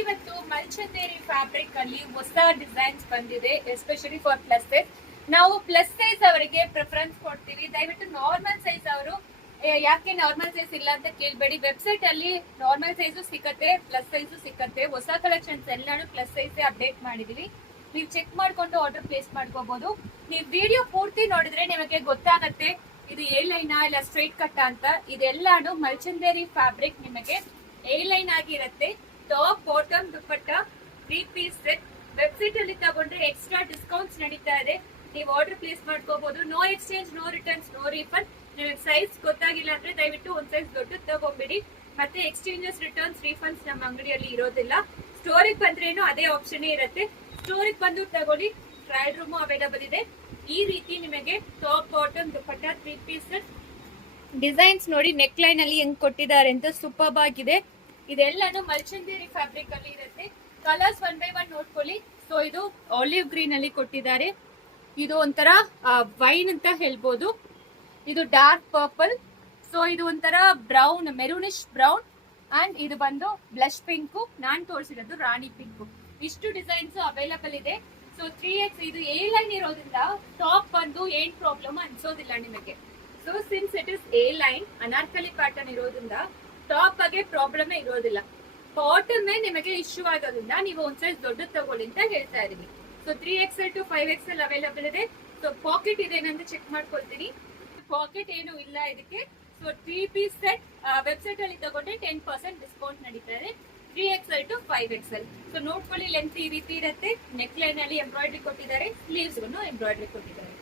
ಇವತ್ತು ಮಲ್ಚಂದೇರಿ ಫ್ಯಾಬ್ರಿಕ್ ಅಲ್ಲಿ ಹೊಸ ಡಿಸೈನ್ಸ್ ಬಂದಿದೆ, ಎಸ್ಪೆಷಲಿ ಫಾರ್ ಪ್ಲಸ್ ಸೈಜ್. ನಾವು ಪ್ಲಸ್ ಸೈಜ್ ಅವರಿಗೆ ಪ್ರಿಫರೆನ್ಸ್ ಕೊಡ್ತೀವಿ. ದಯವಿಟ್ಟು ನಾರ್ಮಲ್ ಸೈಜ್ ಅವರು ಯಾಕೆ ನಾರ್ಮಲ್ ಸೈಜ್ ಇಲ್ಲ ಅಂತ ಕೇಳಬೇಡಿ. ವೆಬ್ಸೈಟ್ ಅಲ್ಲಿ ನಾರ್ಮಲ್ ಸೈಜು ಸಿಕ್ಕತ್ತೆ, ಪ್ಲಸ್ ಸೈಜು ಸಿಕ್ಕತ್ತೆ. ಹೊಸ ಕಲೆಕ್ಷನ್ಸ್ ಎಲ್ಲಾನು ಪ್ಲಸ್ ಸೈಜ್ ಅಪ್ಡೇಟ್ ಮಾಡಿದೀವಿ. ನೀವು ಚೆಕ್ ಮಾಡ್ಕೊಂಡು ಆರ್ಡರ್ ಪ್ಲೇಸ್ ಮಾಡ್ಕೋಬಹುದು. ನೀವು ವಿಡಿಯೋ ಪೂರ್ತಿ ನೋಡಿದ್ರೆ ನಿಮಗೆ ಗೊತ್ತಾಗತ್ತೆ ಇದು ಎ ಲೈನ್ ಇಲ್ಲ ಸ್ಟ್ರೈಟ್ ಕಟ್ ಅಂತ. ಇದೆಲ್ಲಾನು ಮಲ್ಚಂದೇರಿ ಫ್ಯಾಬ್ರಿಕ್ ನಿಮಗೆ ಎ ಲೈನ್ ಆಗಿರುತ್ತೆ. Top bottom dupatta 3 piece set. Website ಅಲ್ಲಿ ತಗೊಂಡ್ರೆ ಎಕ್ಸ್ಟ್ರಾ ಡಿಸ್ಕೌಂಟ್ಸ್ ನಡೀತಾ ಇದೆ. ನೀವು ಆರ್ಡರ್ ಪ್ಲೇಸ್ ಮಾಡ್ಕೋಬಹುದು. No exchange, no returns, no refund. ನಿಮಗೆ ಸೈಜ್ ಗೊತ್ತಾಗಿಲ್ಲ ಅಂದ್ರೆ ದಯವಿಟ್ಟು ಒಂದ್ ಸೈಜ್ ದೊಡ್ಡದು ತಗೊಂಬಿಡಿ. ಮತ್ತೆ ಎಕ್ಸ್ಚೇಂಜಸ್, ರಿಟರ್ನ್ಸ್, ರೀಫಂಡ್ಸ್ ನಮ್ಮ ಅಂಗಡಿಯಲ್ಲಿ ಇರೋದಿಲ್ಲ. ಸ್ಟೋರಿಗೆ ಬಂದ್ರೇನು ಅದೇ ಆಪ್ಷನ್ ಇರುತ್ತೆ. ಸ್ಟೋರಿಗೆ ಬಂದು ತಗೊಳ್ಳಿ. ಟ್ರಯಲ್ ರೂಮ್ ಅವೈಲಬಲ್ ಇದೆ. ಈ ರೀತಿ ನಿಮಗೆ top bottom dupatta 3 piece set. Designs ನೋಡಿ, ನೆಕ್ ಲೈನ್ ಅಲ್ಲಿ ಹೆಂಗ್ ಕೊಟ್ಟಿದ್ದಾರೆ ಅಂತ ಸೂಪರ್ಬ್ ಆಗಿದೆ. ಇದೆಲ್ಲಾನು ಮಲ್ಚಂದೇರಿ ಫ್ಯಾಬ್ರಿಕ್ ಅಲ್ಲಿ ಇರುತ್ತೆ. ಕಲರ್ಸ್ 1 by 1 ನೋಡ್ಕೊಳ್ಳಿ. ಸೊ ಇದು ಆಲಿವ್ ಗ್ರೀನ್ ಅಲ್ಲಿ ಕೊಟ್ಟಿದ್ದಾರೆ. ಇದು ಒಂಥರ ವೈನ್ ಅಂತ ಹೇಳ್ಬೋದು. ಇದು ಡಾರ್ಕ್ ಪರ್ಪಲ್. ಸೊ ಇದು ಒಂಥರ ಬ್ರೌನ್, ಮೆರೂನಿಶ್ ಬ್ರೌನ್. ಅಂಡ್ ಇದು ಬಂದು ಬ್ಲಶ್ ಪಿಂಕ್. ನಾನ್ ತೋರಿಸಿರೋದು ರಾಣಿ ಪಿಂಕ್. ಇಷ್ಟು ಡಿಸೈನ್ಸ್ ಅವೈಲಬಲ್ ಇದೆ. ಸೊ 3x ಇದು ಎ ಲೈನ್ ಇರೋದ್ರಿಂದ ಟಾಪ್ ಬಂದು ಏನ್ ಪ್ರಾಬ್ಲಮ್ ಅನ್ಸೋದಿಲ್ಲ ನಿಮಗೆ. So since it is A line, Anarkali pattern ಇರೋದ್ರಿಂದ ಟಾಪ್ ಬಗ್ಗೆ ಪ್ರಾಬ್ಲಮ್ ಇರೋದಿಲ್ಲ. ಬಾಟಮ್ ನಿಮಗೆ ಇಶ್ಯೂ ಆಗೋದ್ರಿಂದ ನೀವು ಒಂದ್ ಸೈಜ್ ದೊಡ್ಡದು ತಗೊಳ್ಳಿ ಅಂತ ಹೇಳ್ತಾ ಇದೀನಿ. So 3XL to 5XL available ಇದೆ. ಸೊ ಪಾಕೆಟ್ ಇದೇನಂತ ಚೆಕ್ ಮಾಡ್ಕೊಳ್ತೀನಿ. ಪಾಕೆಟ್ ಏನು ಇಲ್ಲ ಇದಕ್ಕೆ. ಸೊ 3 ಪೀಸ್ ಸೆಟ್ ವೆಬ್ಸೈಟ್ ಅಲ್ಲಿ ತಗೊಂಡ್ರೆ 10% ಡಿಸ್ಕೌಂಟ್ ನಡೀತಾ ಇದೆ. 3XL to 5XL. ಸೊ ನೋಡ್ಕೊಳ್ಳಿ, ಲೆಂತ್ ಈ ರೀತಿ ಇರುತ್ತೆ. ನೆಕ್ ಲೈನ್ ಅಲ್ಲಿ ಎಂಬ್ರಾಯ್ಡ್ರಿ ಕೊಟ್ಟಿದ್ದಾರೆ, ಸ್ಲೀವ್ಸ್ ಎಂಬ್ರಾಯ್ಡ್ರಿ ಕೊಟ್ಟಿದ್ದಾರೆ.